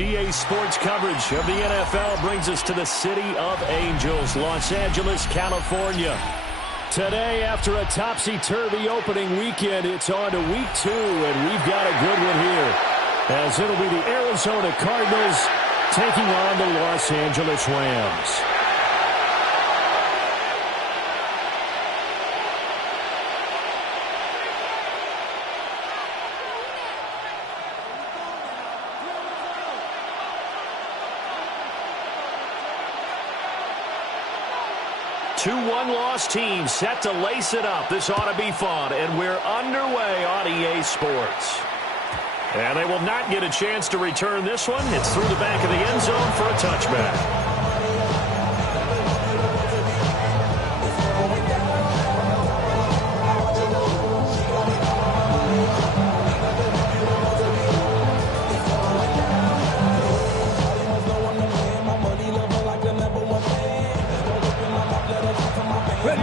EA Sports coverage of the NFL brings us to the City of Angels, Los Angeles, California. Today, after a topsy-turvy opening weekend, it's on to week 2, and we've got a good one here, as it'll be the Arizona Cardinals taking on the Los Angeles Rams. Two one-loss teams set to lace it up. This ought to be fun, and we're underway on EA Sports. And they will not get a chance to return this one. It's through the back of the end zone for a touchback.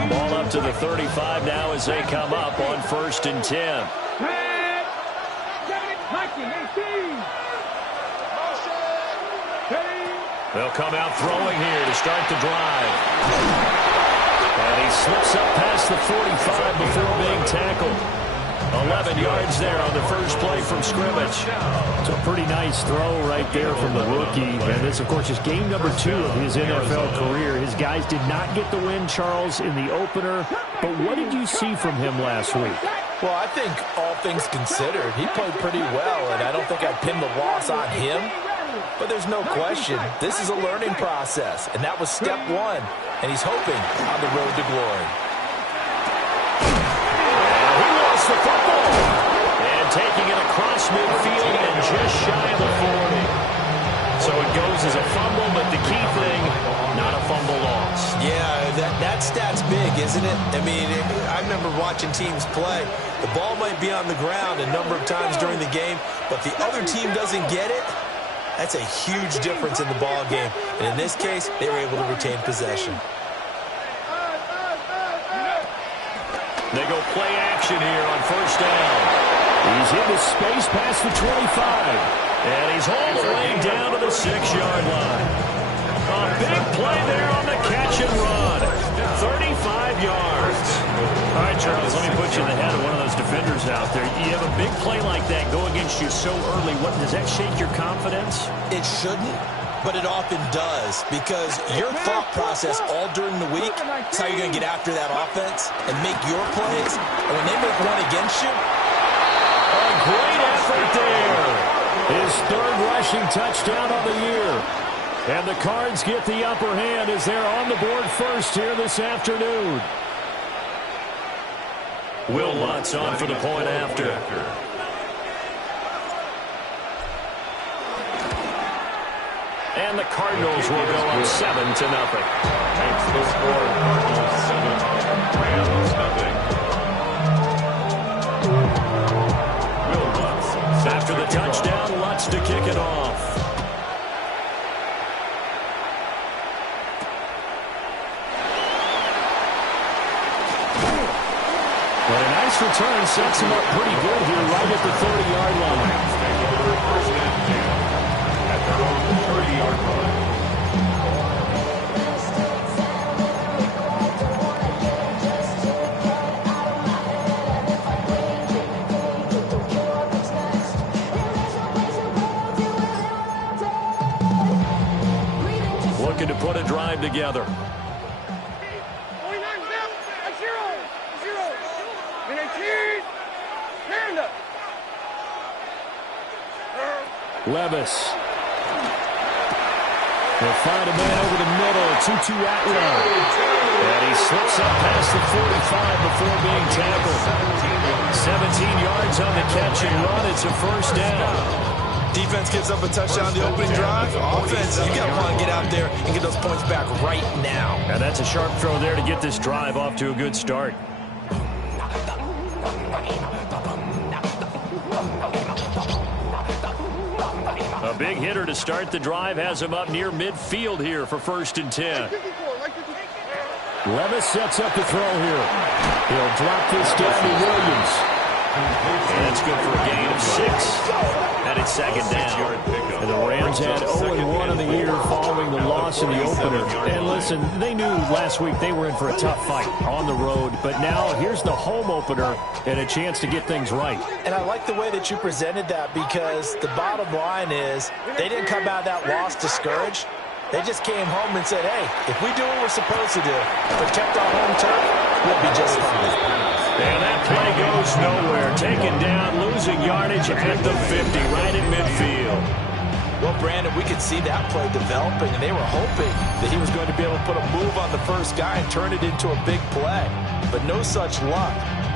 Ball up to the 35 now as they come up on 1st and 10. They'll come out throwing here to start the drive. And he slips up past the 45 before being tackled. 11 yards there on the first play from scrimmage. It's a pretty nice throw right there from the rookie. And this, of course, is game number 2 of his NFL career. His guys did not get the win, Charles, in the opener. But what did you see from him last week? Well, I think all things considered, he played pretty well, and I don't think I'd pin the loss on him. But there's no question, this is a learning process, and that was step 1, and he's hoping on the road to glory. He lost the football, and taking it across midfield and just shy of the 40. So it goes as a fumble, but the key thing, not a fumble loss. Yeah, that stat's big, isn't it? I mean, I remember watching teams play. The ball might be on the ground a number of times during the game, but the other team doesn't get it. That's a huge difference in the ball game. And in this case, they were able to retain possession. They go play action here on 1st down. He's into space past the 25. And he's hauled away down to the 6-yard line. A big play there on the catch and run. 35 yards. All right, Charles, let me put you in the head of one of those defenders out there. You have a big play like that go against you so early. What, does that shake your confidence? It shouldn't, but it often does, because your thought process all during the week is how you're going to get after that offense and make your plays. And when they make one against you, a great effort there. His 3rd rushing touchdown of the year. And the Cards get the upper hand as they're on the board first here this afternoon. Will Lutz on for the point after. And the Cardinals will go up 7-0. Makes the score Cardinals 7, Rams nothing. Will Lutz. After the touchdown, Lutz to kick it off. But a nice return sets him up pretty good here right at the 30-yard line. Take over 1st and 10 at their own 30-yard line. Looking to put a drive together. Levis. They'll find a man over the middle. 2-2 Atwell. And he slips up past the 45 before being tackled. 17 yards on the catch and run. It's a 1st down. defense gives up a touchdown the opening drive. Offense, you got to want to get out there and get those points back right now. And that's a sharp throw there to get this drive off to a good start. A big hitter to start the drive has him up near midfield here for 1st and 10. Levis sets up the throw here. He'll drop this down to Williams. And that's good for a gain of 6. And it's 2nd down. And the Rams Browns had 0-1 in the year following the loss in the opener. And listen, they knew last week they were in for a tough fight on the road. But now here's the home opener and a chance to get things right. And I like the way that you presented that, because the bottom line is they didn't come out of that loss discouraged. They just came home and said, hey, if we do what we're supposed to do, protect our home turf, we'll be just fine. And that play goes nowhere. Taken down, losing yardage at the 50, right in midfield. Well, Brandon, we could see that play developing, and they were hoping that he was going to be able to put a move on the first guy and turn it into a big play. But no such luck.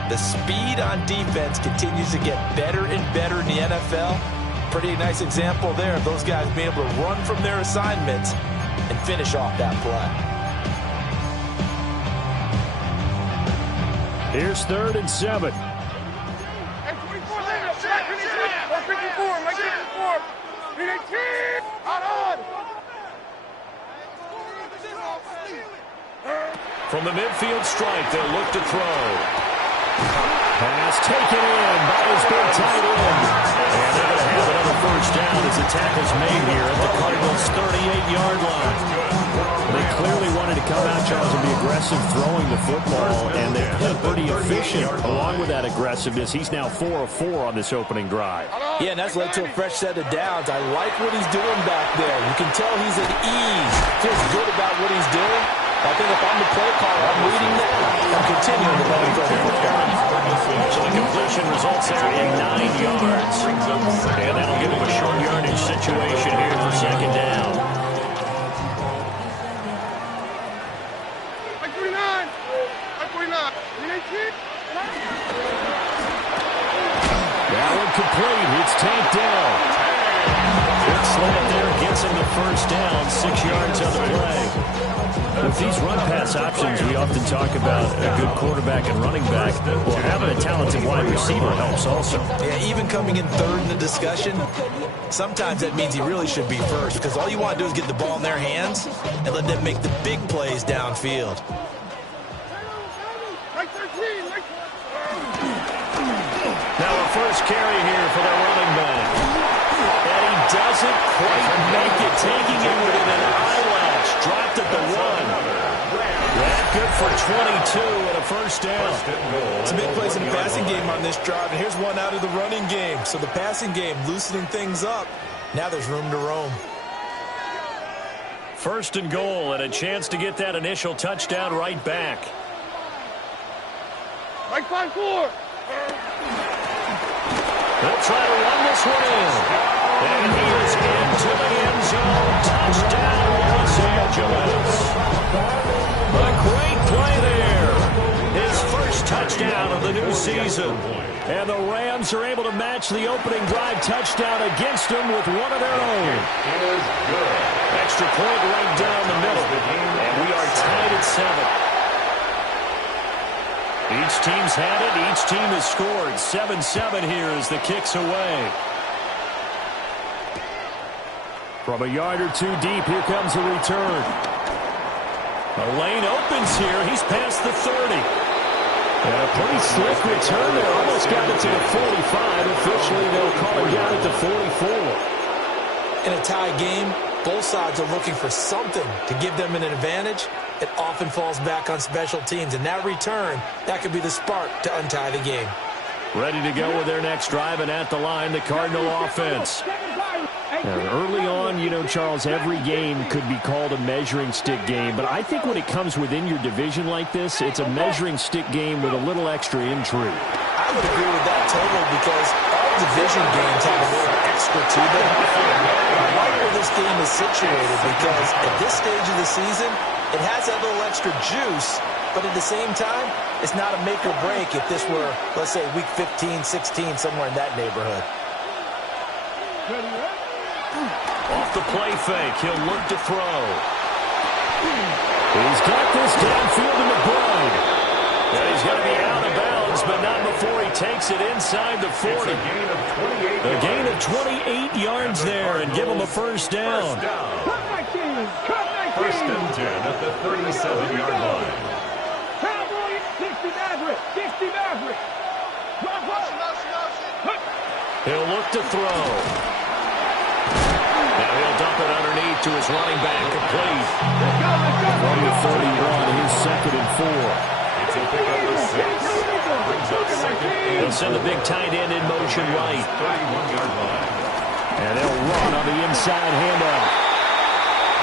The speed on defense continues to get better and better in the NFL. Pretty nice example there of those guys being able to run from their assignments and finish off that play. Here's 3rd and 7. From the midfield strike, they'll look to throw. Pass taken in by his big tight end. And they're going to have another first down as the tackle's made here at the Cardinals' 38-yard line. They clearly wanted to come out, Charles, and be aggressive throwing the football, and they've been pretty efficient along with that aggressiveness. He's now 4 of 4 on this opening drive. Yeah, and that's led to a fresh set of downs. I like what he's doing back there. You can tell he's at ease. Feels good about what he's doing. I think if I'm the play caller, I'm reading that. I'm continuing to let him go. So the completion results there in 9 yards. And that'll give him a short yardage situation here for second down. That one complete. It's tanked down. Good slant there. Gets him the first down. 6 yards on the play. With these run-pass options, we often talk about a good quarterback and running back. Well, having a talented wide receiver helps also. Yeah, even coming in 3rd in the discussion, sometimes that means he really should be first, because all you want to do is get the ball in their hands and let them make the big plays downfield. Now a first carry here for the running back. And he doesn't quite make it, taking it within an eyelash. Dropped at the 1. That good for 22 and a first down. Some big plays in the passing game on this drive, and here's one out of the running game. So the passing game loosening things up. Now there's room to roam. 1st and goal, and a chance to get that initial touchdown right back. Right 5-4. They'll try to run this one in. And he is into the end zone. Touchdown, Los Angeles. A great play there. His first touchdown of the new season. And the Rams are able to match the opening drive touchdown against them with one of their own. Extra point right down the middle. And we are tied at 7. Each team's had it. Each team has scored. 7-7 here as the kick's away. From a yard or 2 deep, here comes a return. The lane opens here. He's past the 30. And a pretty slick return there. Almost got it to the 45. Officially, they'll call it down at the 44. In a tie game, both sides are looking for something to give them an advantage. It often falls back on special teams, and that return, that could be the spark to untie the game. Ready to go with their next drive, and at the line, the Cardinal offense. And early on, you know, Charles, every game could be called a measuring stick game, but I think when it comes within your division like this, it's a measuring stick game with a little extra intrigue. I would agree with that totally, because all division games have a little extra to them. I like where this game is situated, because at this stage of the season, it has that little extra juice, but at the same time, it's not a make or break if this were, let's say, week 15, 16, somewhere in that neighborhood. Off the play fake, he'll look to throw. He's got this downfield to McBride. And he's going to be out of bounds, but not before he takes it inside the 40. A gain of 28 yards there, and give him a first down. First and 10 at the 37-yard line. He'll look to throw. Now he'll back to his running back, complete. From the 31, here's 2nd and 4. It's a pickup of 6. Brings up 2nd and They'll send the big tight end in motion right. 31-yard line. And they'll run on the inside handoff.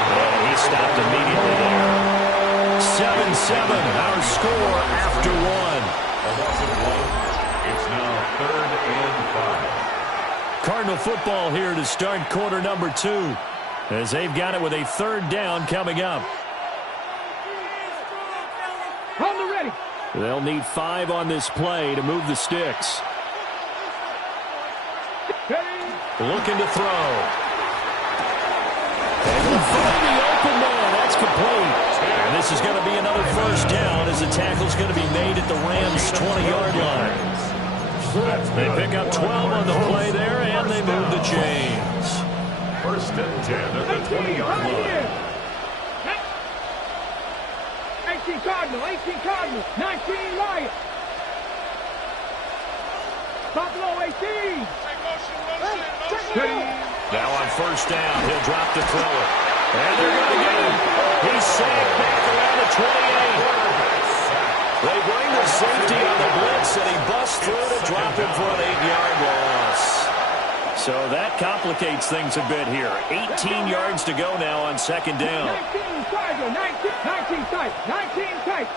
And he stopped immediately there. 7-7, our score after 1. A loss of 1. It's now 3rd and 5. Cardinal football here to start quarter number 2, as they've got it with a 3rd down coming up. They'll need 5 on this play to move the sticks. Looking to throw. And they'll find the open man. That's complete. And this is going to be another 1st down, as the tackle's going to be made at the Rams' 20-yard line. They pick up 12 on the play there, and they move the chains. 1st and 10 at the 20-yard line. 18 Cardinal, 18 Cardinal, 19 Lions. Buffalo 18. Now on 1st down, he'll drop to throw it. And they're going to get him. He's sacked back around the 28. They bring the safety on the blitz, and he busts through to drop him for an 8-yard loss. So that complicates things a bit here. 18 yards to go now on 2nd down. 19 Tiger, 19 tight, 19 tight.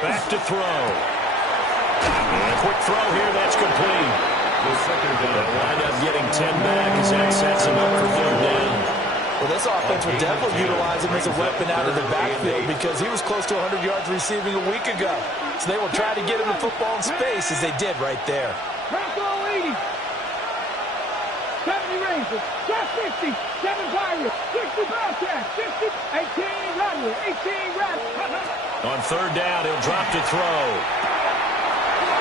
Back to throw. And a quick throw here, that's complete. The 2nd down. They'll wind up getting 10 back as that sets him up for 3rd down. Well, this offense will definitely utilize him as a weapon out of the backfield because he was close to 100 yards receiving a week ago. So they will try to get him the football in space as they did right there. Bronco 80. 70 Rangers, 50, 7 Pirates, 60 Bobcats, 50, 18 Rattler, 18 Rattler. On 3rd down, he'll drop to throw.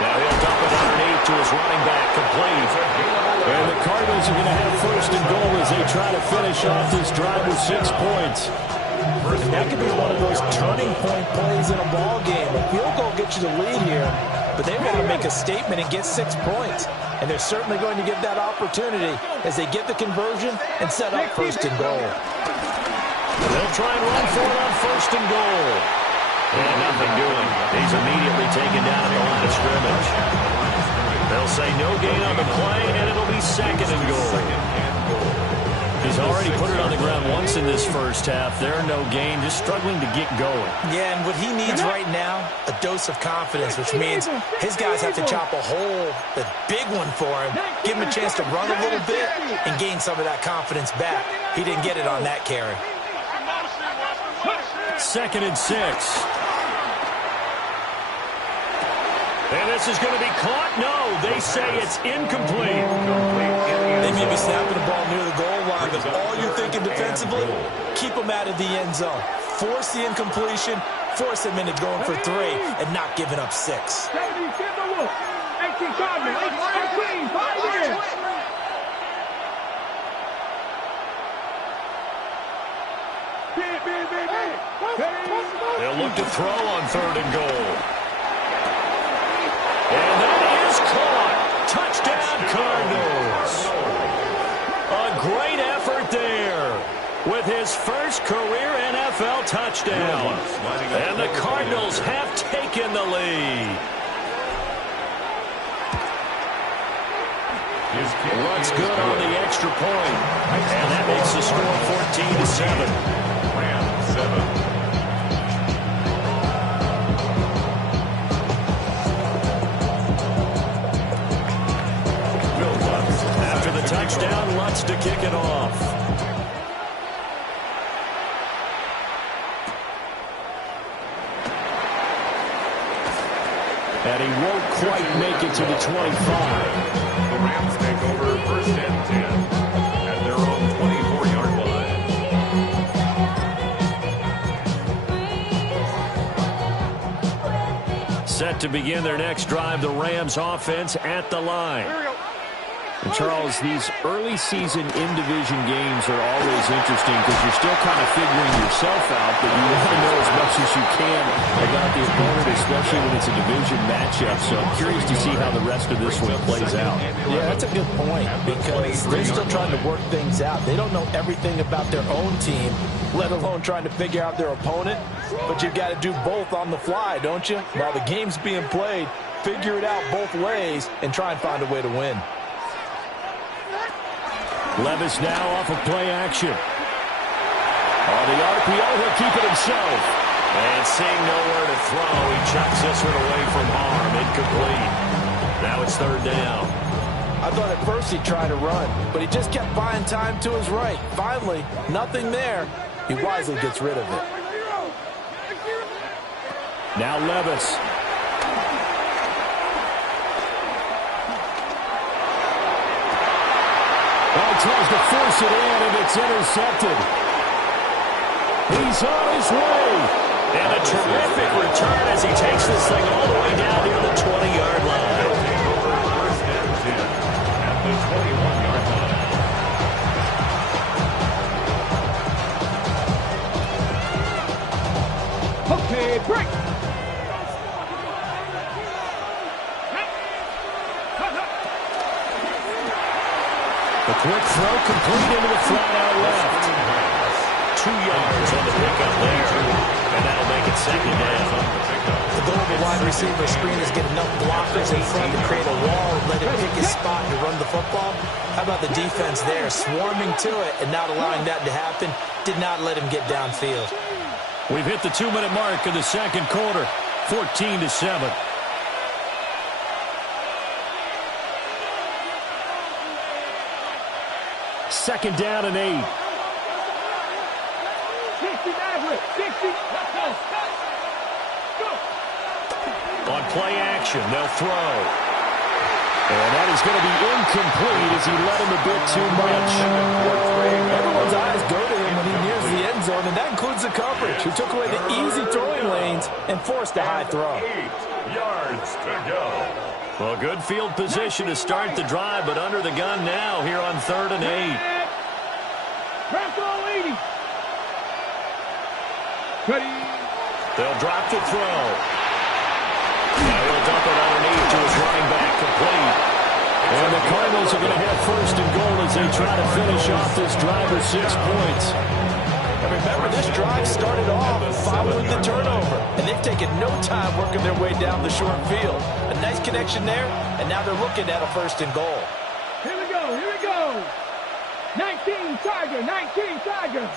Now he'll dump it underneath to his running back, complete. And the Cardinals are going to have 1st and goal as they try to finish off this drive with 6 points. That could be one of those turning point plays in a ball game. A field goal gets you the lead here, but they want to make a statement and get 6 points. And they're certainly going to give that opportunity as they get the conversion and set up 1st and goal. They'll try and run for it on 1st and goal. And nothing doing. He's immediately taken down at the line of scrimmage. They'll say no gain on the play, and it'll be 2nd and goal. He's already put it on the ground once in this 1st half. They're no gain, just struggling to get going. Yeah, and what he needs right now, a dose of confidence, which means his guys have to chop a hole, a big one for him, give him a chance to run a little bit and gain some of that confidence back. He didn't get it on that carry. 2nd and 6. And this is going to be caught. No, they say it's incomplete. They may be snapping the ball near the goal line, but all you're thinking defensively, keep them out of the end zone. Force the incompletion, force them into going for 3, and not giving up 6. 70 Timberwolf, 18 Cardinal, 18 Pioneers. They'll look to throw on 3rd and goal. And that is caught. Touchdown, Cardinals. A great effort there with his 1st career NFL touchdown. And the Cardinals have taken the lead. Looks good on the extra point. And that makes the score 14-7. Rams 7. Touchdown, Lutz to kick it off. And he won't quite make it to the 25. The Rams take over 1st and 10 at their own 24-yard line. Set to begin their next drive, the Rams offense at the line. And Charles, these early season in-division games are always interesting because you're still kind of figuring yourself out, but you want to know as much as you can about the opponent, especially when it's a division matchup. So I'm curious to see how the rest of this one plays out. Yeah, that's a good point because they're still trying to work things out. They don't know everything about their own team, let alone trying to figure out their opponent. But you've got to do both on the fly, don't you? While the game's being played, figure it out both ways and try and find a way to win. Levis now off of play action. On the RPO, he'll keep it himself. And seeing nowhere to throw, he chucks this one away from harm. Incomplete. Now it's third down. I thought at first he'd try to run, but he just kept buying time to his right. Finally, nothing there. He wisely gets rid of it. Now Levis. Tries to force it in, and it's intercepted. He's on his way. And a terrific return as he takes this thing all the way down near the 20-yard line. First and 10 at the 21-yard line. Okay, break. The quick throw complete into the flat-out left. 2 yards on the pickup there. And that'll make it second down. The goal of a wide receiver screen is get enough blockers in front to create a wall and let him pick his spot to run the football. How about the defense there, swarming to it and not allowing that to happen? Did not let him get downfield. We've hit the 2-minute mark of the second quarter. 14-7. Second down and 8. 60, Maverick. 60. Let's go. Go. On play action, they'll throw. And that is going to be incomplete as he let him a bit too much. Everyone's eyes go to him when he nears the end zone, and that includes the coverage. He took away the easy throwing lanes and forced a high throw. 8 yards to go. Well, good field position to start the drive, but under the gun now here on 3rd and 8. Press all 80. Ready. They'll drop the throw. Now he'll dump it underneath to his running back, complete. And the Cardinals are going to have 1st and goal as they try to finish off this drive with 6 points. And remember, this drive started off following the turnover, and they've taken no time working their way down the short field. A nice connection there, and now they're looking at a 1st and goal. Here we go. Here we go. 19 Tiger. 19 Tiger.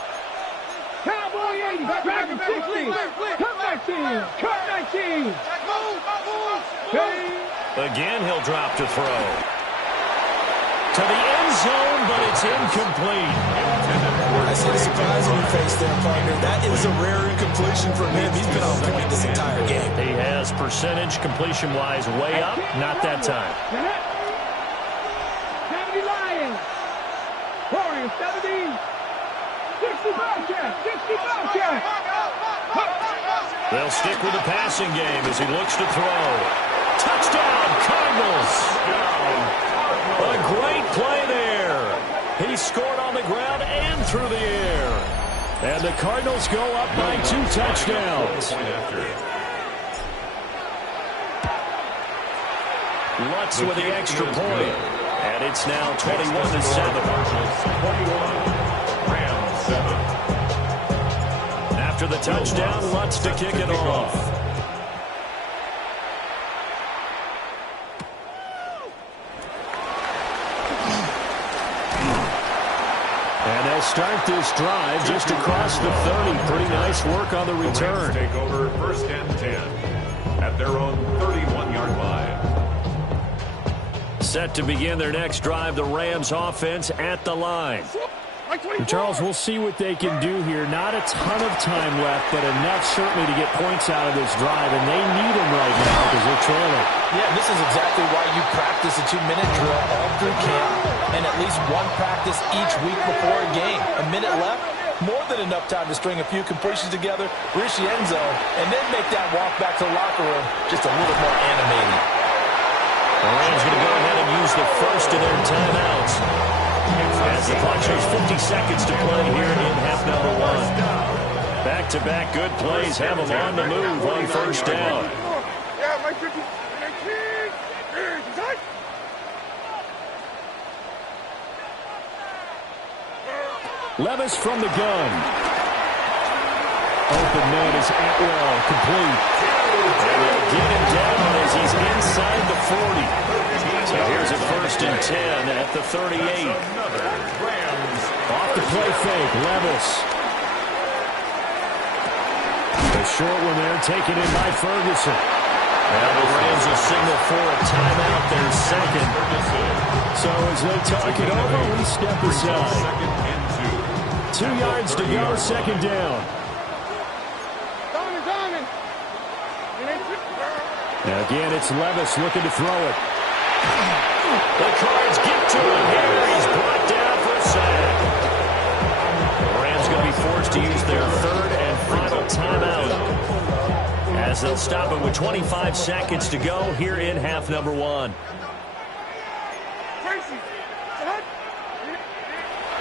Cowboy 80. Dragon 60. Cut 19. Cut 19. Ready. Again, he'll drop to throw. To the end zone, but it's incomplete. I see the surprise on your face there, partner. That is a rare incompletion from him. He's been on point this entire game. He has percentage completion-wise way up. Not that time. 70 Lions. Warriors 70. 60 Bobcat. 60 Bobcat. They'll stick with the passing game as he looks to throw. Touchdown, Cardinals! A great play there. He scored on the ground and through the air. And the Cardinals go up by 2 touchdowns. Lutz with the extra point. And it's now 21-7. Rams 7. After the touchdown, Lutz to kick it off. And they'll start this drive just across the 30. Pretty nice work on the return. Take over 1st and 10 at their own 31-yard line. Set to begin their next drive, the Rams offense at the line. And Charles, we'll see what they can do here. Not a ton of time left, but enough certainly to get points out of this drive, and they need them right now because they're trailing. Yeah, this is exactly why you practice a 2-minute drill all through camp and at least one practice each week before a game. A minute left, more than enough time to string a few completions together, reach the end zone, and then make that walk back to the locker room just a little more animated. The Rams going to go ahead and use the first of their timeouts as the clock shows 50 seconds to play here in half number one. Back-to-back good plays have them on the move on first down. Levis from the gun. Open man is Atwell, complete. And they'll get him down as he's inside the 40. So here's a 1st and 10 at the 38. Off the play fake, Levis. The short one there taken in by Ferguson. Now the Rams will signal for a timeout, their second. So as they talk it over, we step aside. 2 yards to go, second down. Now again, it's Levis looking to throw it. The Cards get to him here. He's brought down for a sack. The Rams going to be forced to use their 3rd and final timeout as they'll stop it with 25 seconds to go here in half number one.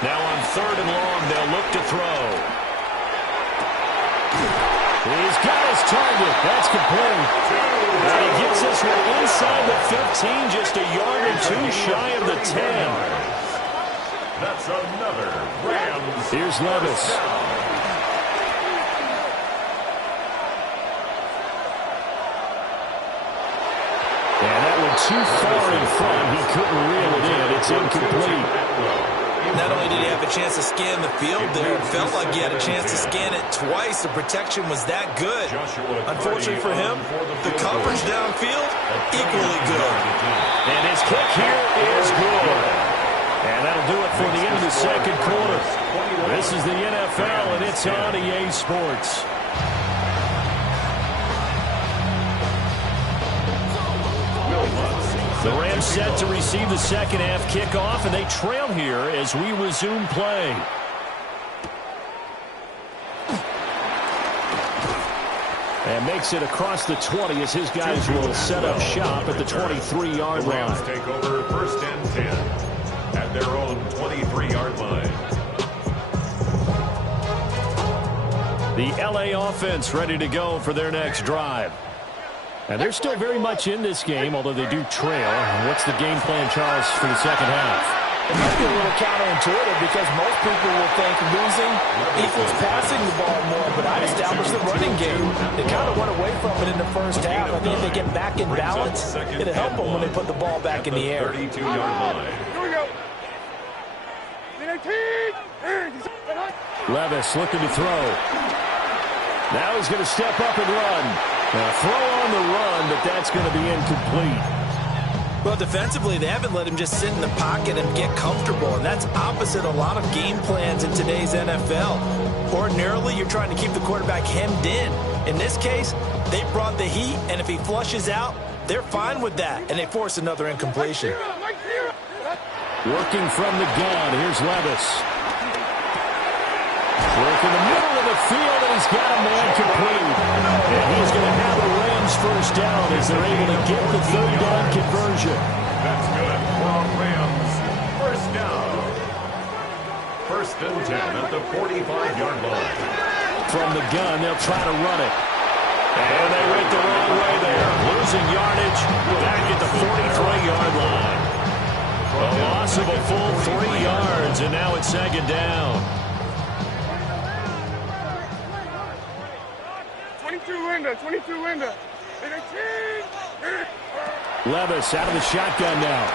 Now on 3rd and long, they'll look to throw. He's got his target. That's complete. And he gets this one inside the 15, just a yard or 2 shy of the 10. That's another Rams. Here's Levis. And that one too far in front. He couldn't reel it in. It's incomplete. Not only did he have a chance to scan the field there, it felt like he had a chance to scan it twice. The protection was that good. Unfortunately for him, the coverage downfield, equally good. And his kick here is good. And that'll do it for the end of the second quarter. This is the NFL, and it's on EA Sports. The Rams set to receive the second half kickoff, and they trail here as we resume play. And makes it across the 20 as his guys will set up shop at the 23-yard line. Rams take over 1st and 10 at their own 23-yard line. The LA offense ready to go for their next drive. And they're still very much in this game, although they do trail. What's the game plan, Charles, for the second half? It might be a little counterintuitive because most people will think losing equals passing the ball more, but I established the running game. They kind of went away from it in the first half. I think if they get back in balance, it'll help them when they put the ball back in the air. 32-yard line. Here we go. Levis looking to throw. Now he's going to step up and run. Now throw on the run, but that's going to be incomplete. Well, defensively, they haven't let him just sit in the pocket and get comfortable, and that's opposite a lot of game plans in today's NFL. Ordinarily, you're trying to keep the quarterback hemmed in. In this case, they brought the heat, and if he flushes out, they're fine with that, and they force another incompletion. Working from the gun, here's Levis. Work in the middle of the field, and he's got a man complete. And he's going to have a Rams first down as they're able to get the 3rd down conversion. That's good for Rams. First down. 1st and 10 at the 45-yard line. From the gun, they'll try to run it. And they went the wrong way there. Losing yardage back at the 43-yard line. A loss of a full 3 yards, and now it's second down. 22 window. Levis out of the shotgun now.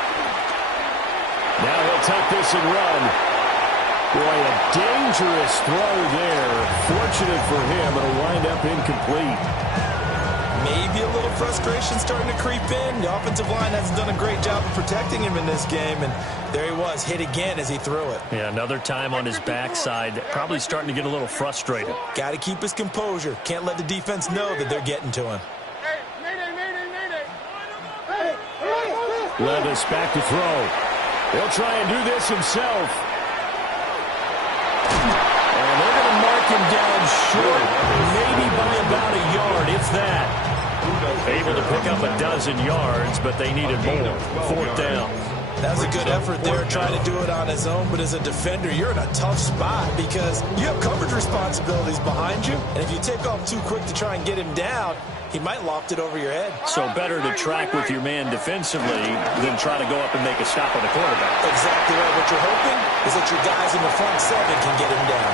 Now he'll take this and run. Boy, a dangerous throw there. Fortunate for him, it'll wind up incomplete. Maybe a little frustration starting to creep in. The offensive line hasn't done a great job of protecting him in this game, and there he was, hit again as he threw it. Yeah, another time on his backside, probably starting to get a little frustrated. Got to keep his composure. Can't let the defense know that they're getting to him. Levis back to throw. He'll try and do this himself. And they're going to mark him down short, maybe by about a yard, if that. Able to pick up a dozen yards, but they needed more. 4th down. That was a good effort there, trying to do it on his own. But as a defender, you're in a tough spot because you have coverage responsibilities behind you. And if you take off too quick to try and get him down, he might loft it over your head. So better to track with your man defensively than try to go up and make a stop on the quarterback. Exactly right. What you're hoping is that your guys in the front 7 can get him down.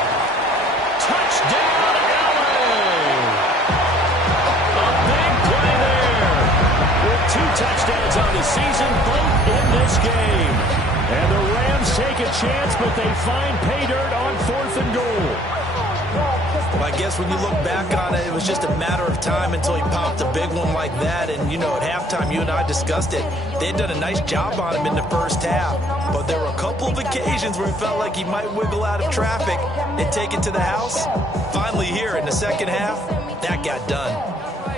Touchdown, LA! A big play there. With 2 touchdowns on the season, both in this game. And the Rams take a chance, but they find pay dirt on 4th and goal. Well, I guess when you look back on it, it was just a matter of time until he popped a big one like that. And, you know, at halftime, you and I discussed it. They had done a nice job on him in the first half. But there were a couple of occasions where it felt like he might wiggle out of traffic and take it to the house. Finally here in the second half, that got done.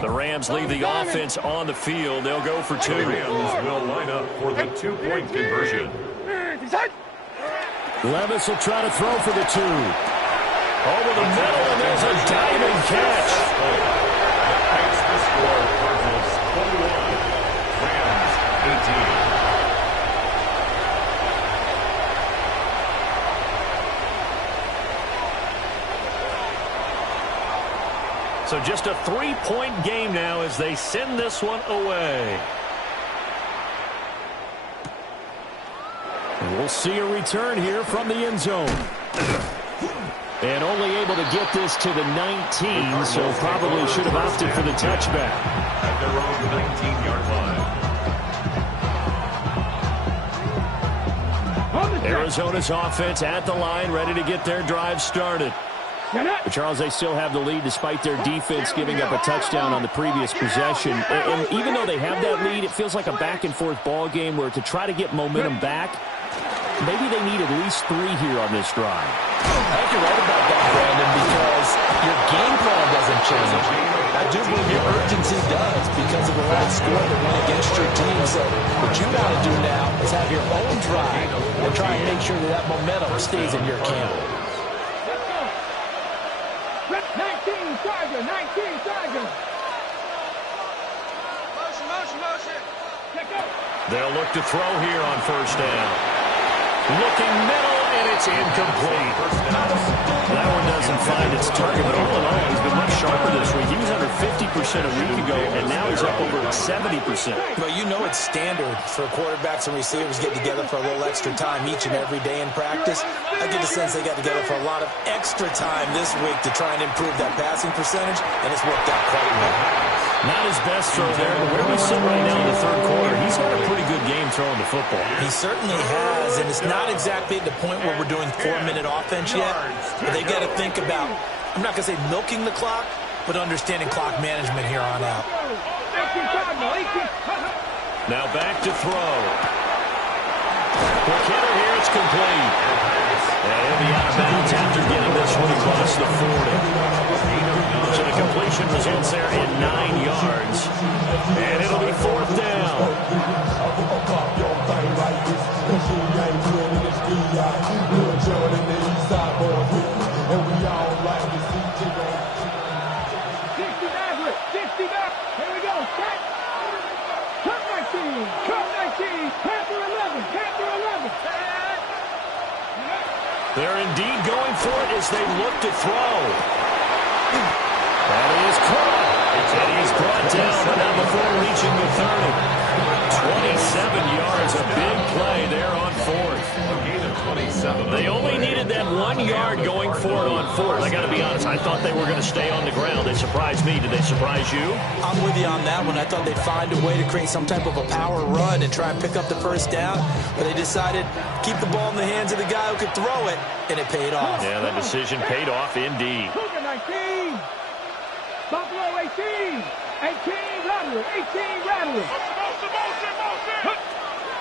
The Rams leave the offense on the field. They'll go for 2. The Rams will line up for the 2-point conversion. Levis will try to throw for the 2. Over the middle, and there's a diving catch. Makes the score Cardinals 21, Rams 18. So just a 3-point game now as they send this one away. And we'll see a return here from the end zone. And only able to get this to the 19, so probably should have opted for the touchback. At their own 19-yard line. Arizona's offense at the line, ready to get their drive started. But Charles, they still have the lead despite their defense giving up a touchdown on the previous possession. And even though they have that lead, it feels like a back-and-forth ball game where to try to get momentum back, maybe they need at least 3 here on this drive. I think you're right about that, Brandon, because your game plan doesn't change. I do believe your urgency does because of the last score that went against your team. So what you want to do now is have your own drive and try and make sure that that momentum stays in your camp. 19 Tiger, 19 Tiger. Motion. They'll look to throw here on 1st down. Looking middle, and it's incomplete. That one doesn't find its target, but all in all, he's been much sharper this week. He was under 50% a week ago, and now he's up over 70%. Well, you know it's standard for quarterbacks and receivers get together for a little extra time each and every day in practice. I get the sense they got together for a lot of extra time this week to try and improve that passing percentage, and it's worked out quite well. Not his best throw there, but where we sit right now in the 3rd quarter, he's had a pretty good game throwing the football. He certainly has, and it's not exactly at the point where we're doing 4-minute offense yet, but they got to think about, I'm not going to say milking the clock, but understanding clock management here on out. Now back to throw. Quick hitter here, it's complete. And he'll be out of bounds after getting this one across the 40. So the completion results there in 9 yards. And it'll be 4th down. Here we go. Cut 19. Panther 11. They're indeed going for it as they look to throw. That is caught. And he's brought down, but not before reaching the 30. 27 yards, a big play there on 4th. They only needed that 1 yard going for it on 4th. I got to be honest, I thought they were going to stay on the ground. They surprised me. Did they surprise you? I'm with you on that one. I thought they'd find a way to create some type of a power run and try and pick up the 1st down, but they decided keep the ball in the hands of the guy who could throw it, and it paid off. Yeah, that decision paid off indeed. Cougar 19. Buffalo 18. 18 Rattler.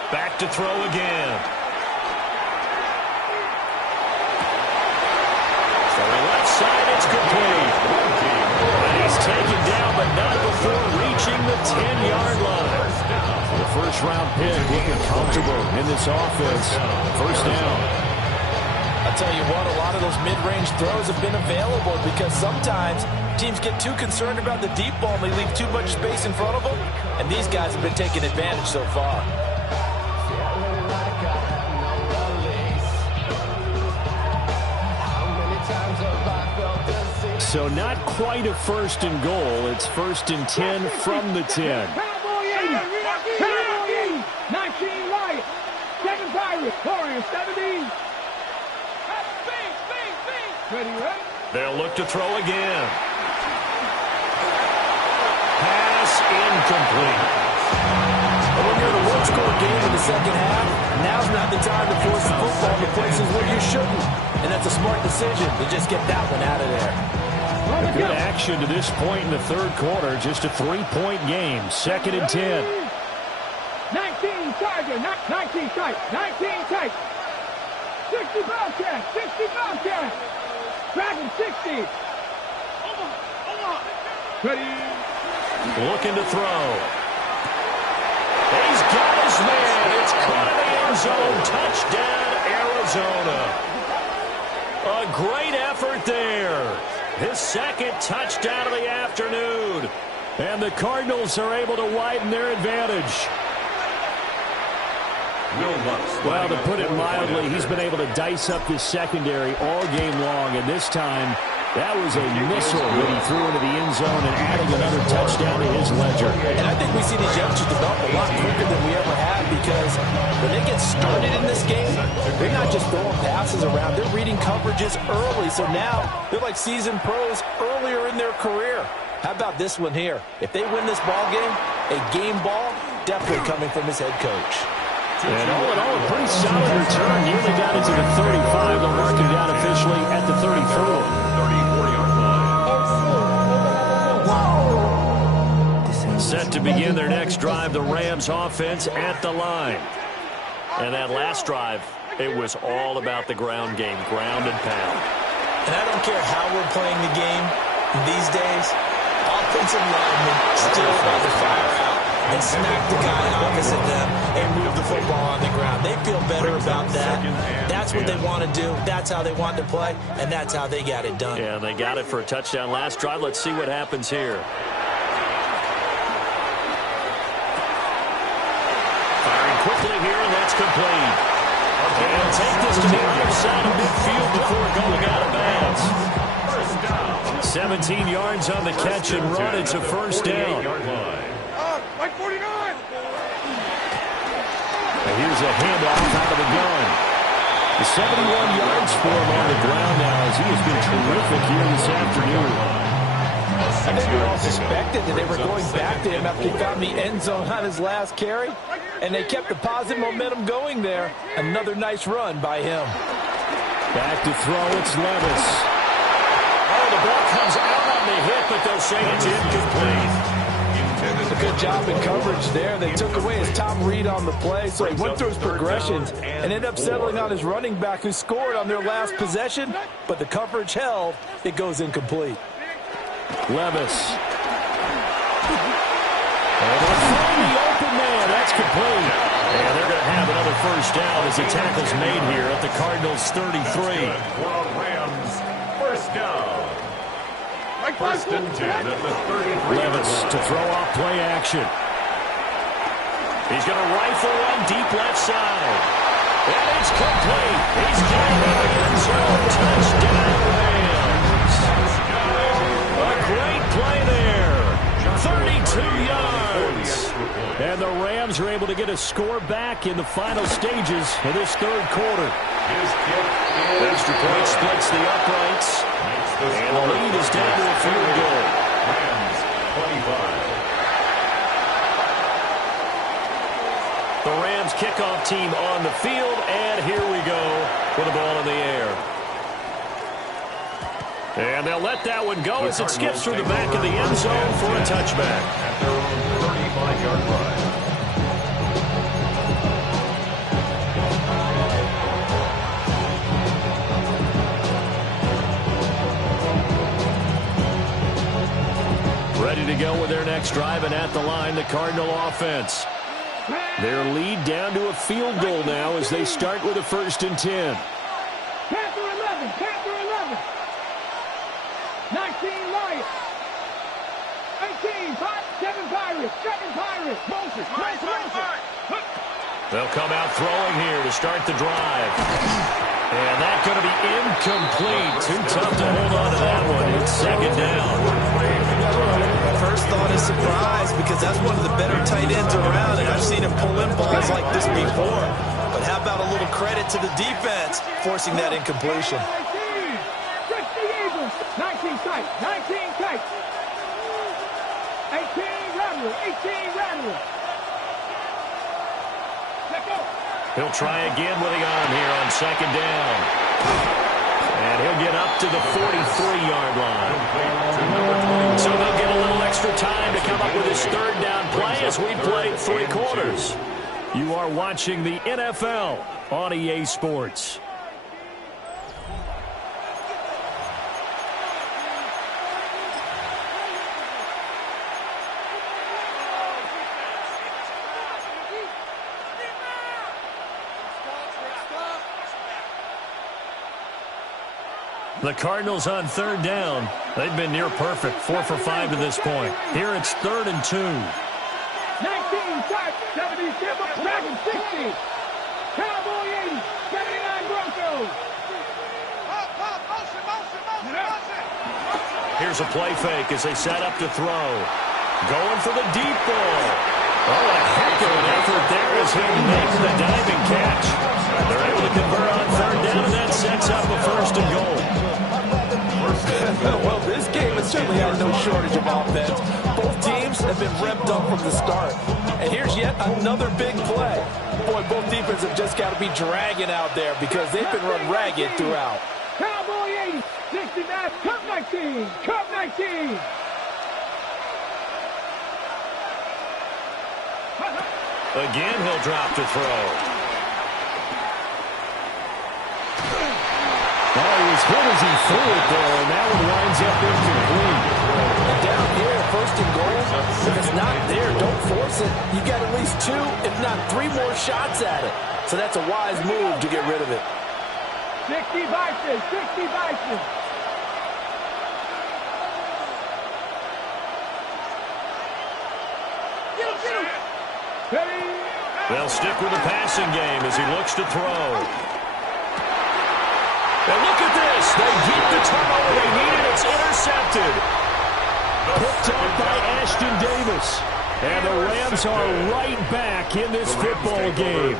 Back to throw again. For the left side, it's complete. And he's taken down, but not before reaching the 10-yard line. The first-round pick looking comfortable in this offense. 1st down. I'll tell you what, a lot of those mid-range throws have been available because sometimes teams get too concerned about the deep ball and they leave too much space in front of them, and these guys have been taking advantage so far. So not quite a first and goal. It's first and 10 from the 10. Cowboy 80. Cowboy 80. 19 Riot. 7 Pirates. 4 and 17. Ready, right? They'll look to throw again. Pass incomplete. When you're in a one-score game in the second half, now's not the time to force the football to places where you shouldn't. And that's a smart decision to just get that one out of there. Good action to this point in the third quarter. Just a 3-point game. Second and 10. 19 Tiger. 19 tight. 19 tight. 60 Bobcat. 60 Bobcat. Dragon 60. Ready. Looking to throw. He's got his man. It's caught in the end zone. Touchdown, Arizona. A great effort there. His second touchdown of the afternoon. And the Cardinals are able to widen their advantage. Well, to put it mildly, he's been able to dice up this secondary all game long. And this time, that was a missile that he threw into the end zone and adding another touchdown to his ledger. And I think we see these youngsters develop a lot quicker than we ever have because when they get started in this game, they're not just throwing passes around. They're reading coverages early. So now they're like seasoned pros earlier in their career. How about this one here? If they win this ball game, a game ball, definitely coming from his head coach. And all in all, a pretty solid return. Nearly got it to the 35. They'll mark him down officially at the 34. 34-yard line. Set to begin their next drive, the Rams offense at the line. And that last drive, it was all about the ground game, ground and pound. And I don't care how we're playing the game these days, offensive linemen still want to fire out and smack the guy opposite them and move the football on the ground. They feel better about that. That's what they want to do. That's how they want to play, and that's how they got it done. Yeah, they got it for a touchdown last drive. Let's see what happens here. Firing quickly here, and that's complete. And take this to the other side of midfield before going out of bounds. 17 yards on the catch and run. It's a first down. Like 49. And here's a handoff out of the gun. The 71 yards for him on the ground now as he has been terrific here this afternoon. I think we all suspected that they were going back to him after he found the end zone on his last carry, and they kept the positive momentum going there. Another nice run by him. Back to throw, it's Levis. Oh, the ball comes out on the hit, but they'll say it's incomplete. A good job in coverage there. They took away his top read on the play, so he went through his progressions and ended up settling on his running back who scored on their last possession, but the coverage held. It goes incomplete. Levis. And they're throwing the open man. That's complete. And they're going to have another first down as the tackle's made here at the Cardinals' 33. Rams, first down. First and 10 at the 33. Levis to throw off play action. He's going to rifle one deep left side. And it's complete. He's got it in the end zone. Touchdown, Rams. A great play there. 32 yards. And the Rams are able to get a score back in the final stages of this third quarter. Extra point splits the uprights. And the lead is down to a field goal. Rams, 25. The Rams kickoff team on the field, and here we go with the ball in the air. And they'll let that one go as it skips through the back of the end zone for a touchback. At their own 35-yard line. Ready to go with their next drive, and at the line, the Cardinal offense. Their lead down to a field goal now as they start with a first and 10. Panther second Pirates. Motion. They'll come out throwing here to start the drive. And that's going to be incomplete. Too tough to hold on to that one. It's second down. First thought is surprise because that's one of the better tight ends around, and I've seen him pull in balls like this before. But how about a little credit to the defense forcing that incompletion? 19 tight. 18 Rattler. Let go. He'll try again with the arm here on second down. And he'll get up to the 43-yard line. So they'll get a little extra time to come up with his third down play as we played 3 quarters. You are watching the NFL on EA Sports. The Cardinals on third down. They've been near perfect, 4 for 5 to this point. Here it's 3rd and 2. 19 tight. 77. Dragon 60. Cowboy 80. 79 Broncos. Here's a play fake as they set up to throw. Going for the deep ball. Oh, a heck of an effort there as he makes the diving catch. They're able to convert on third down, and that sets up a 1st and goal. Well, this game has certainly had no shortage of offense. Both teams have been revved up from the start. And here's yet another big play. Boy, both defenses have just got to be dragging out there because they've been run ragged throughout. Cowboy 80. 69. Cup 19. Cup 19. Again, he'll drop to throw. Oh, he was hit as he threw it there, and that one winds up incomplete. And down here, 1st and goal, if it's not there, don't force it. You got at least 2, if not 3 more shots at it. So that's a wise move to get rid of it. 60 Bison. They'll stick with the passing game as he looks to throw. And look at this. They get the turnover they needed. It's intercepted. Picked up by Ashton Davis. And the Rams are right back in this football game.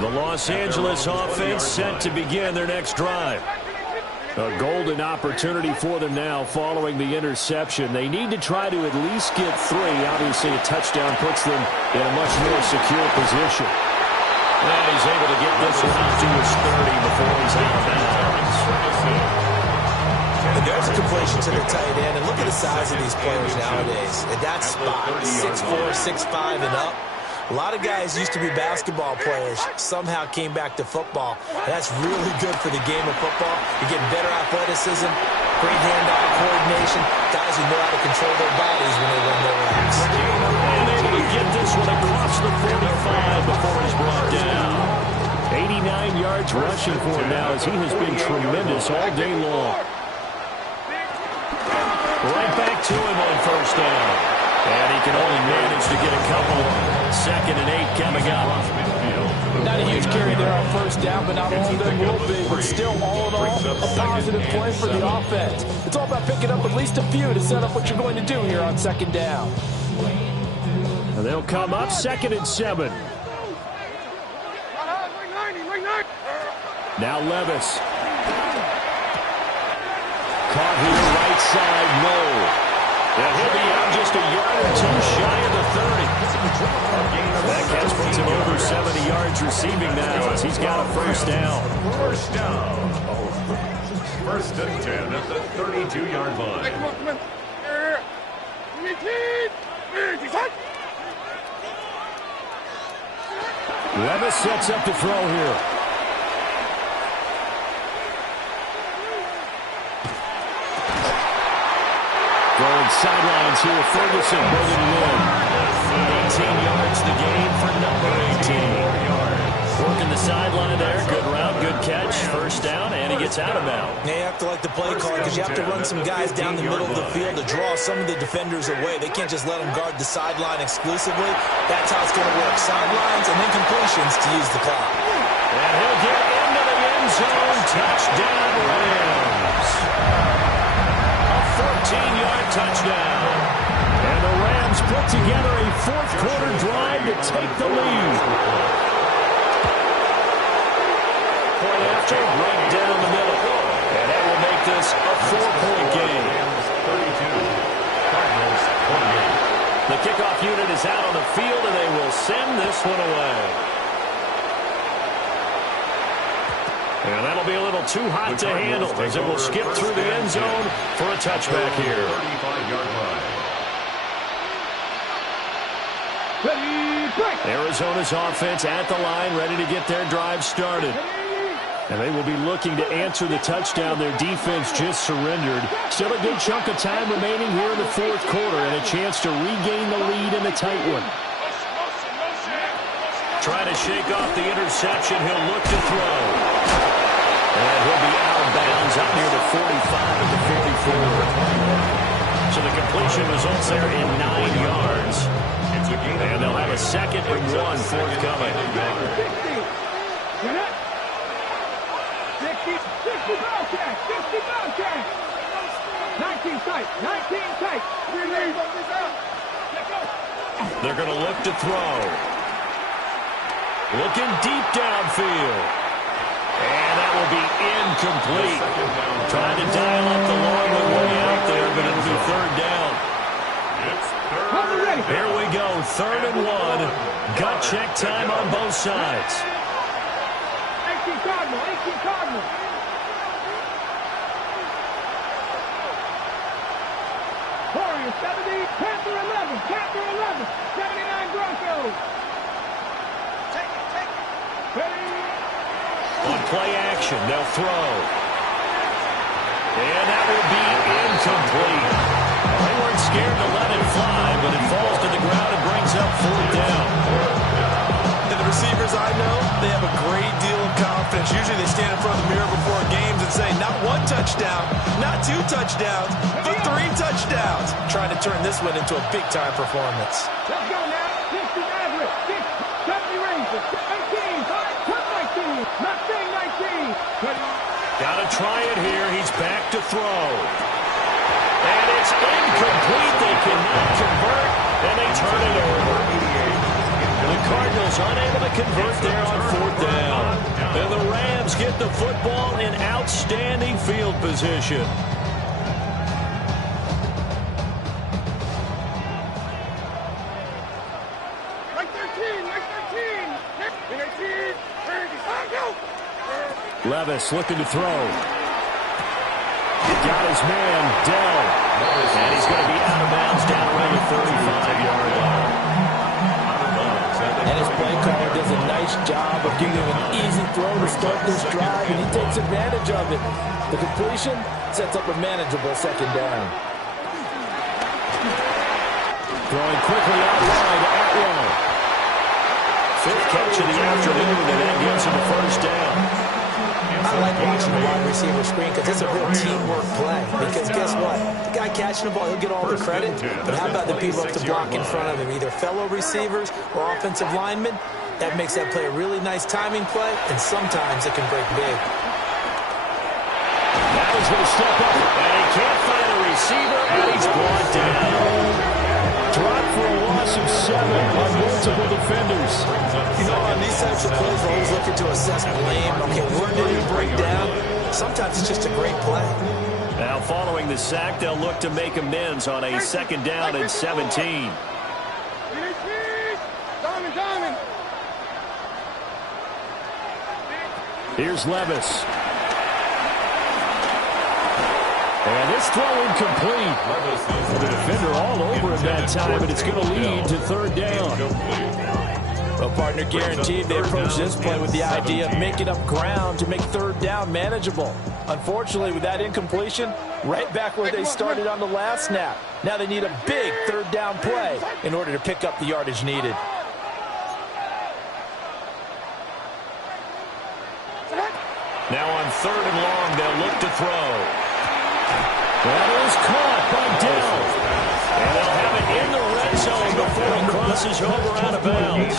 The Los Angeles offense set to begin their next drive. A golden opportunity for them now following the interception. They need to try to at least get 3. Obviously, a touchdown puts them in a much more secure position. And he's able to get this one out to his 30 before he's out of bounds. And there's a completion to the tight end. And look at the size of these players nowadays. At that spot, 6'4", 6'5", and up. A lot of guys used to be basketball players, somehow came back to football. That's really good for the game of football. You're getting better athleticism, great hand-eye coordination, guys who know how to control their bodies when they run their laps. And able to get this one across the 45 before he's brought down. 89 yards rushing for him now as he has been tremendous all day long. Right back to him on 1st down. And he can only manage to get a couple. 2nd and 8 coming up. Not a huge carry there on 1st down, but not all of them will be. But still, all in all, a positive play for the offense. It's all about picking up at least a few to set up what you're going to do here on 2nd down. And they'll come up 2nd and 7. Now Levis. Caught here right side, no. And he'll be out just a yard or 2 shy of the 30. That catch puts him over 70 yards receiving now as he's got a 1st down. 1st down. 1st and 10 at the 32-yard line. Levis sets up to throw here. Going sidelines here, Ferguson bringing it in. 18 yards the game for number 18. Working the sideline there. Good route, good catch. 1st down, and he gets it's out of bounds. Yeah, you have to like the play call because you have to run some guys down the middle of the field to draw some of the defenders away. They can't just let them guard the sideline exclusively. That's how it's going to work. Sidelines and then completions to use the clock. And he'll get into the end zone. Touchdown, Rams. A 14-yard touchdown. And the Rams put together a fourth-quarter drive to take the lead. Point after, right down the middle. And that will make this a 4-point game. 32. Cardinals 28. The kickoff unit is out on the field, and they will send this one away. And that'll be a little too hot to handle as it will skip through the end zone for a touchback here. 35-yard line. Arizona's offense at the line, ready to get their drive started. And they will be looking to answer the touchdown their defense just surrendered. Still a good chunk of time remaining here in the fourth quarter and a chance to regain the lead in a tight one. Trying to shake off the interception. He'll look to throw. And he'll be out of bounds out near the 45 at the 44. So the completion results there in 9 yards. And they'll have a 2nd and 1 forthcoming. 60 ball catch, 60 ball catch. 19 tight, 19 tight. They're going to look to throw. Looking deep downfield. And that will be incomplete. Trying to dial up the long way out there, but it'll be 3rd down. Here we go, 3rd and 1. Gut check time on both sides. 18 Cardinal, 18 Cardinal. Warriors 70, Panther 11, Panther 11, 79 Broncos. Take it. Ready. On play action, they'll throw. And that will be incomplete. They weren't scared to let it fly, but it falls to the ground and brings up 4th down. And the receivers I know, they have a great deal of confidence. Usually they stand in front of the mirror before games and say, not 1 touchdown, not 2 touchdowns, but 3 touchdowns. Trying to turn this one into a big-time performance. Let's go now. 60 Maverick, 70 Rangers, 19, 19, not saying 19. Got to try it here. He's back to throw. And it's incomplete. They cannot convert, and they turn it over. The Cardinals unable to convert there on 4th down. And the Rams get the football in outstanding field position. Levis looking to throw. Got his man, Dell. And he's going to be out of bounds down around the 35-yard line. And his play caller does a nice job of giving him an easy throw to start this drive, and he takes advantage of it. The completion sets up a manageable 2nd down. Throwing quickly out wide, Atwell. 5th catch of the afternoon, and that gives him a 1st down. I like watching the wide receiver screen because it's a real teamwork play. Because guess what? The guy catching the ball, he'll get all the credit. But how about the people up to block in front of him, either fellow receivers or offensive linemen? That makes that play a really nice timing play, and sometimes it can break big. Now he's going to step up, and he can't find a receiver, and he's brought down. Dropped for a loss of 7 on multiple defenders. You know, on these types of plays, we're always looking to assess blame. Okay, where did it break down? Sometimes it's just a great play. Now, following the sack, they'll look to make amends on a 2nd down and 17. Here's Levis. And this throw incomplete. The defender all over him that time, and it's going to lead to 3rd down. Well, partner, guaranteed they approach this play with the idea of making up ground to make 3rd down manageable. Unfortunately, with that incompletion, right back where they started on the last snap. Now they need a big 3rd down play in order to pick up the yardage needed. Now on 3rd and long, they'll look to throw. That is caught by Dell. And they'll have it in the red zone before it crosses over out of bounds.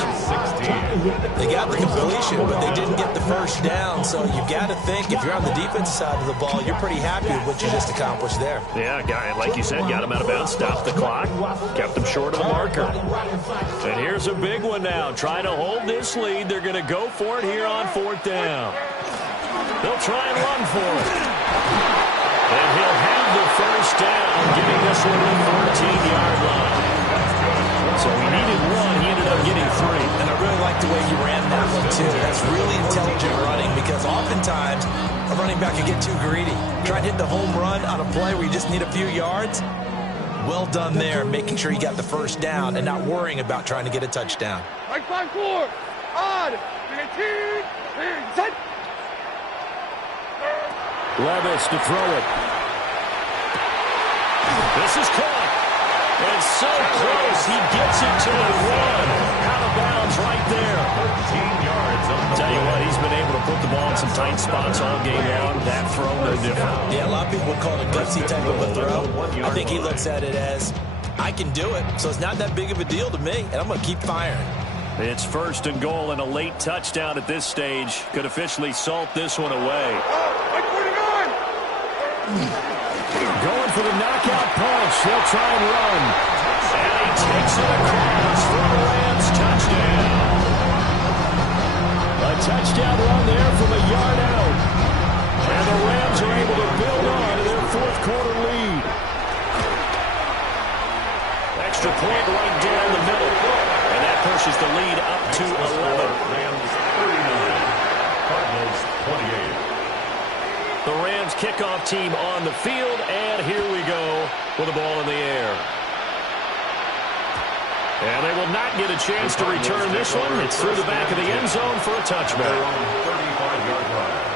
They got the completion, but they didn't get the first down. So you've got to think, if you're on the defensive side of the ball, you're pretty happy with what you just accomplished there. Yeah, like you said, got him out of bounds, stopped the clock, kept them short of the marker. And here's a big one now. Trying to hold this lead. They're going to go for it here on 4th down. They'll try and run for it. And he'll have the first down, giving this one the 14-yard line. So he needed 1. He ended up getting 3. And I really like the way he ran that one, too. That's really intelligent running because oftentimes a running back can get too greedy. Try and hit the home run on a play where you just need a few yards. Well done there, making sure you got the first down and not worrying about trying to get a touchdown. Right side 4. On. 19. Set. Levis to throw it. This is caught. And so close, he gets it to the 1. Out of bounds right there. 13 yards on the Tell you what, he's been able to put the ball in some tight spots all game long. That throw, no different. Yeah, a lot of people would call it a gutsy type of a throw. I think he looks at it as, I can do it, so it's not that big of a deal to me, and I'm going to keep firing. It's 1st and goal and a late touchdown at this stage. Could officially salt this one away. Going for the knockout punch. He'll try and run. And he takes it across for a Rams touchdown. A touchdown run there from a yard out. And the Rams are able to build on to their 4th quarter lead. Extra point right down the middle. And that pushes the lead up to 11. Rams 39, Cardinals 28. The Rams kickoff team on the field, and here we go with the ball in the air. And they will not get a chance to return this one. It's through the back of the end zone for a touchback. They're on 35-yard line.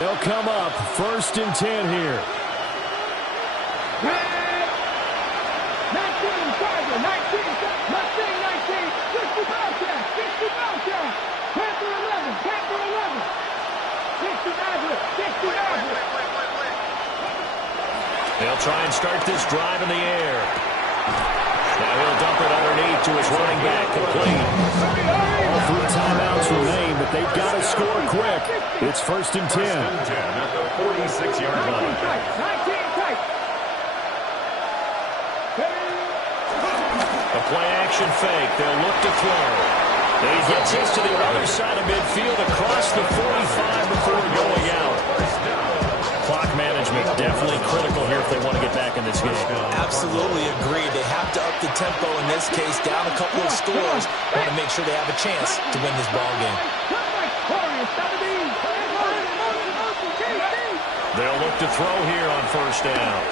They'll come up 1st and 10 here. 19, Tiger, 19, Mustang 19, 60 Bowcat, 60 Bowcat, Panther 11, Panther 11, 60 Maverick, 60 Maverick. They'll try and start this drive in the air. Now he'll dump it underneath to his running back, complete. All 3 timeouts remain, but they've got to score quick. It's 1st and 10. 1st and 10 at the 46-yard line. 19 tight. A play-action fake. They'll look to throw. He gets this to the other side of midfield across the 45 before going out. Clock management definitely critical here if they want to get back in this game. Absolutely agree. They have to up the tempo in this case, down a couple of scores. Want to make sure they have a chance to win this ball game. They'll look to throw here on 1st down.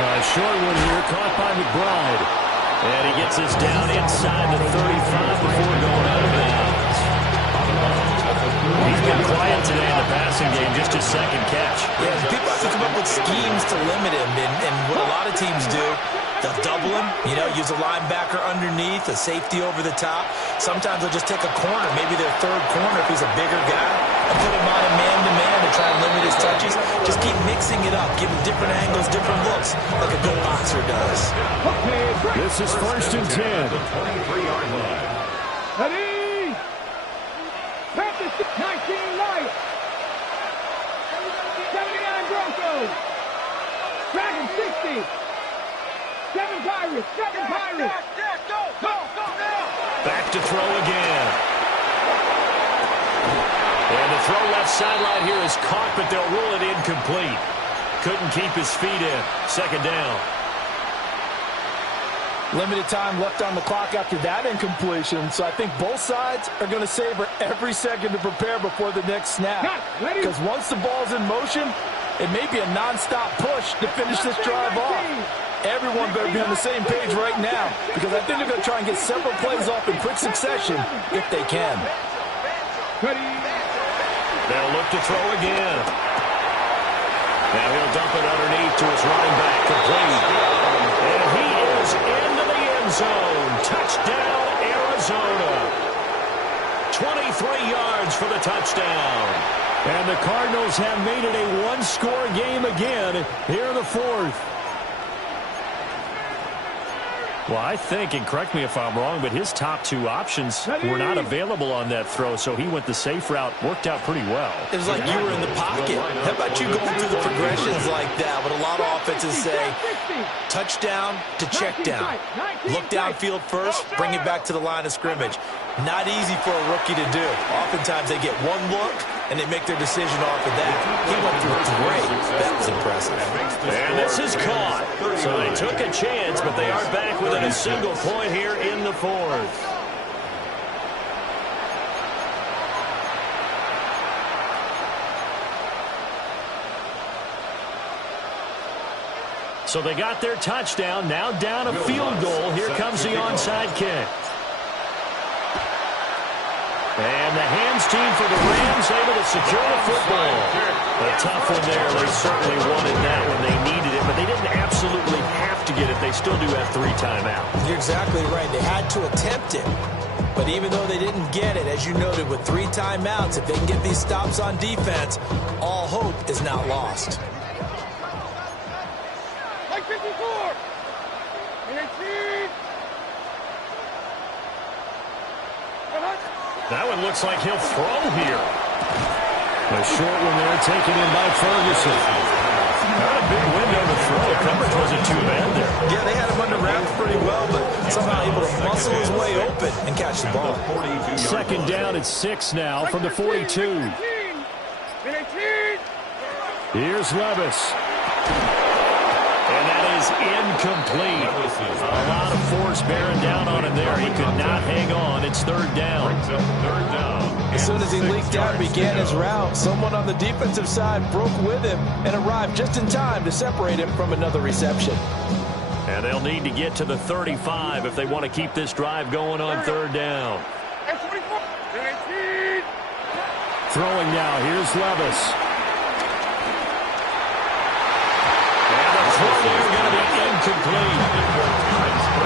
A short one here, caught by McBride. And he gets this down inside the 35 before going out of bounds. He's been quiet today in the passing game, just his 2nd catch. Yeah, people have to come up with schemes to limit him, and what a lot of teams do, they'll double him, use a linebacker underneath, a safety over the top. Sometimes they'll just take a corner, maybe their 3rd corner if he's a bigger guy, and put him on a man-to-man to try and limit his touches. Just keep mixing it up, give him different angles, different looks, like a good boxer does. This is 1st and 10. 23-yard line. Ready? Practice 19 light. 79 Broncos. Dragon 60. 7 Pirates. 7 Pirates. Go. Back to throw again. And the throw left sideline here is caught, but they'll rule it incomplete. Couldn't keep his feet in. 2nd down. Limited time left on the clock after that incompletion, so I think both sides are going to savor every second to prepare before the next snap. Because once the ball's in motion, it may be a nonstop push to finish this drive off. Everyone better be on the same page right now, because I think they're going to try and get several plays off in quick succession if they can. They'll look to throw again. Now he'll dump it underneath deep to his running back, complete. And he is into the end zone. Touchdown, Arizona. 23 yards for the touchdown. And the Cardinals have made it a one-score game again here in the fourth. Well, I think, and correct me if I'm wrong, but his top two options were not available on that throw, so he went the safe route. Worked out pretty well. It was like you were in the pocket. How about you going through the progressions like that? But a lot of offenses say touchdown to check down. Look downfield first, bring it back to the line of scrimmage. Not easy for a rookie to do. Oftentimes they get one look, and they make their decision off of that. He went through great. That was impressive. And this is caught. So they took a chance, but they are back within a single point here in the fourth. So they got their touchdown. Now down a field goal. Here comes the onside kick. And the hands team for the Rams able to secure the football. A tough one there. They certainly wanted that when they needed it, but they didn't absolutely have to get it. They still do have 3 timeouts. You're exactly right. They had to attempt it. But even though they didn't get it, as you noted, with 3 timeouts, if they can get these stops on defense, all hope is not lost. Like 54. And that one looks like he'll throw here. A short one there taken in by Ferguson. Not a big window to throw. Coverage wasn't too bad there. Yeah, they had him under wraps pretty well, but somehow able to muscle his way open and catch the ball. Second down at 6 now from the 42. Here's Levis. And that is incomplete. A lot of force bearing down on him there. He could not hang on. It's third down. As soon as he leaked out and began his route, someone on the defensive side broke with him and arrived just in time to separate him from another reception. And they'll need to get to the 35 if they want to keep this drive going on third down. Throwing now. Here's Levis. They're going to be incomplete.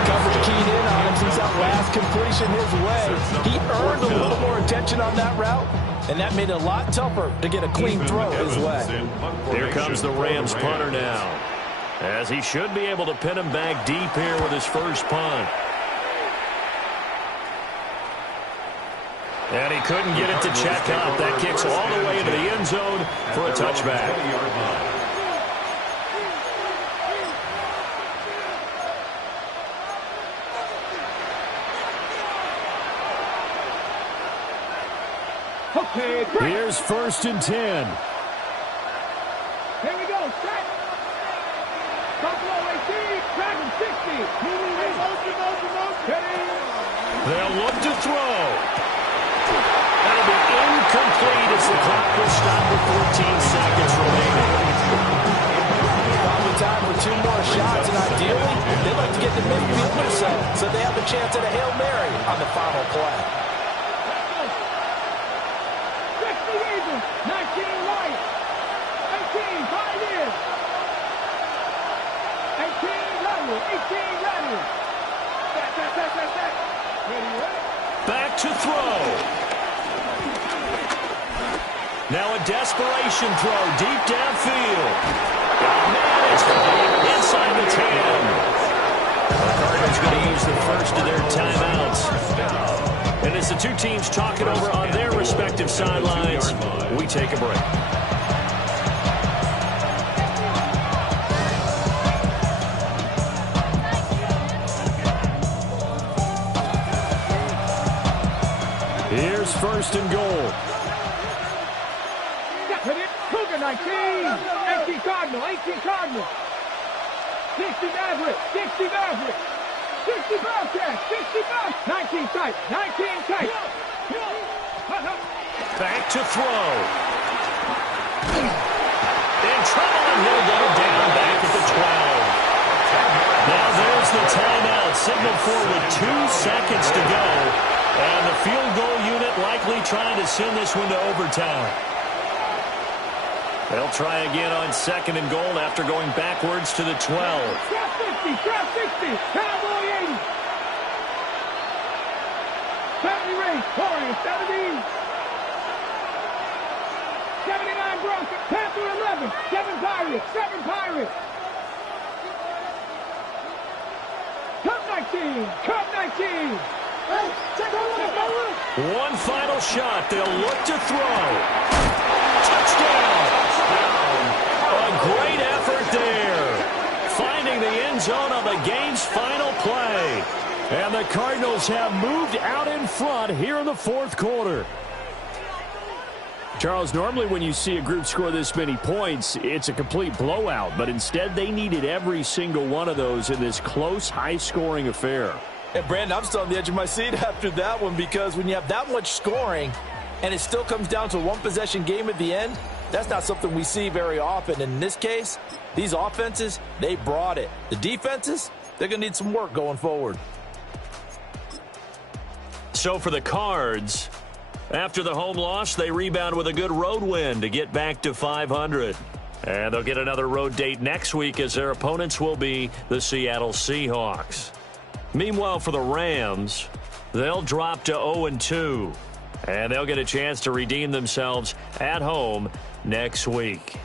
Coverage keyed in on him since that last completion his way. He earned a little more attention on that route, and that made it a lot tougher to get a clean throw his way. Here comes the Rams punter now, as he should be able to pin him back deep here with his first punt. And he couldn't get it to check out. That kicks all the way into the end zone for a touchback. Here's 1st and 10. Here we go. Set. Buffalo 18. Dragon 60. They'll look to throw. That'll be incomplete as the clock will stop with 14 seconds remaining. Probably time for 2 more shots, and ideally, they'd like to get the midfield or so they have a chance at a Hail Mary on the final play. 19 right. 18 5 in. 18 level. 18 level. Set. Ready. Back to throw. Now a desperation throw deep downfield. Man, it's inside the 10. The Cardinals going to use the first of their timeouts. And as the two teams talk it over on their respective sidelines, we take a break. Here's 1st and goal. Cougar 19. 18 Cardinal. 18 Cardinal. 60 Maverick. 60 Maverick. 60 Bobcat. 60 Bobcat. 19 tight. 19 tight. Back to throw. In trouble, and he'll go down back at the 12. Now there's the timeout. Signaled for with 2 seconds to go. And the field goal unit likely trying to send this one to overtime. They'll try again on 2nd and goal after going backwards to the 12. Trap 50, trap 60, Cowboy 80. 70 Race, Warriors 70. 79 Broncos, Panther 11, 7 Pirates, 7 Pirates. Cup 19, Cup 19. One final shot. They'll look to throw. Touchdown. A great effort there. Finding the end zone on the game's final play. And the Cardinals have moved out in front here in the 4th quarter. Charles, normally when you see a group score this many points, it's a complete blowout. But instead, they needed every single one of those in this close, high-scoring affair. And, Brandon, I'm still on the edge of my seat after that one because when you have that much scoring and it still comes down to a one-possession game at the end, that's not something we see very often. And in this case, these offenses, they brought it. The defenses, they're going to need some work going forward. So for the Cards, after the home loss, they rebound with a good road win to get back to 500. And they'll get another road date next week as their opponents will be the Seattle Seahawks. Meanwhile, for the Rams, they'll drop to 0-2. And they'll get a chance to redeem themselves at home next week.